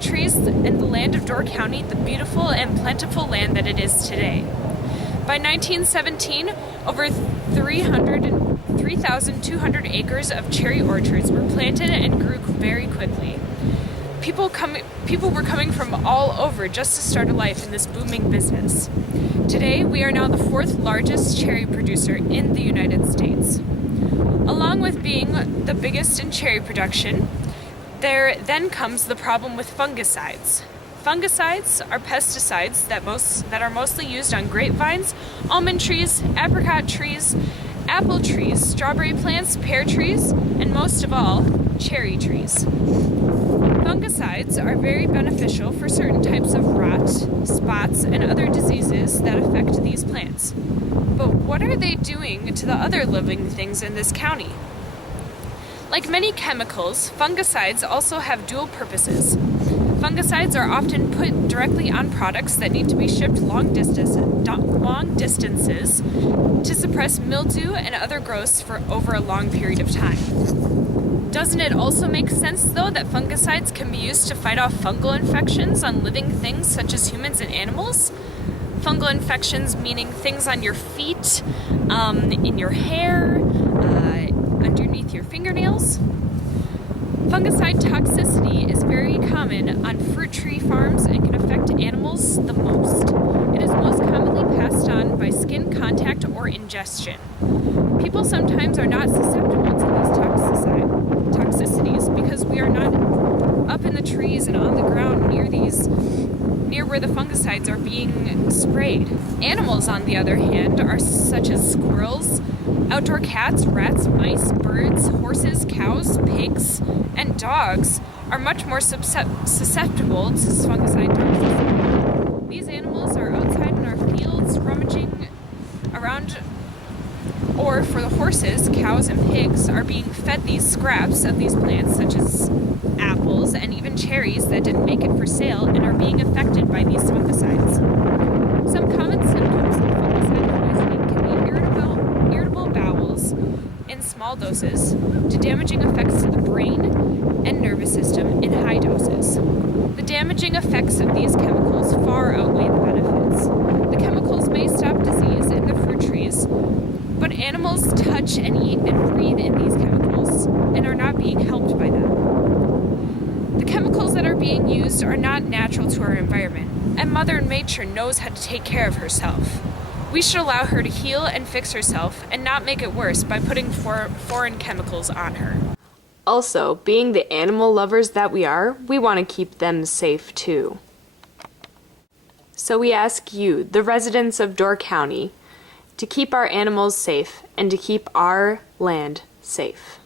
trees in the land of Door County the beautiful and plentiful land that it is today. By 1917, over 3,200 acres of cherry orchards were planted and grew very quickly. People were coming from all over just to start a life in this booming business. Today, we are now the fourth largest cherry producer in the United States. Along with being the biggest in cherry production, there then comes the problem with fungicides. Fungicides are pesticides that are mostly used on grapevines, almond trees, apricot trees, apple trees, strawberry plants, pear trees, and most of all, cherry trees. Fungicides are very beneficial for certain types of rot, spots, and other diseases that affect these plants. But what are they doing to the other living things in this county? Like many chemicals, fungicides also have dual purposes. Fungicides are often put directly on products that need to be shipped long distances to suppress mildew and other growths for over a long period of time. Doesn't it also make sense, though, that fungicides can be used to fight off fungal infections on living things such as humans and animals? Fungal infections meaning things on your feet, in your hair, underneath your fingernails. Fungicide toxicity is very common on fruit tree farms and can affect animals the most. It is most commonly passed on by skin contact or ingestion. People sometimes are not susceptible to these toxicities because we are not up in the trees and on the ground near where the fungicides are being sprayed. Animals, on the other hand, are such as squirrels, outdoor cats, rats, mice, birds, horses, cows, pigs, and dogs are much more susceptible to fungicide toxicity. These animals are outside in our fields rummaging around, or for the horses, cows, and pigs are being fed these scraps of these plants such as apples and even cherries that didn't make it for sale and are being affected by these fungicides. Some common symptoms of fungicide poisoning can be irritable bowels in small doses to damaging effects to the brain and nervous system in high doses. The damaging effects of these chemicals far outweigh the benefits. The chemicals may stop disease in the fruit trees, but animals touch and eat and breathe in these chemicals and are not being helped by them. The chemicals that are being used are not natural to our environment, and Mother Nature knows how to take care of herself. We should allow her to heal and fix herself and not make it worse by putting foreign chemicals on her. Also, being the animal lovers that we are, we want to keep them safe too. So we ask you, the residents of Door County, to keep our animals safe and to keep our land safe.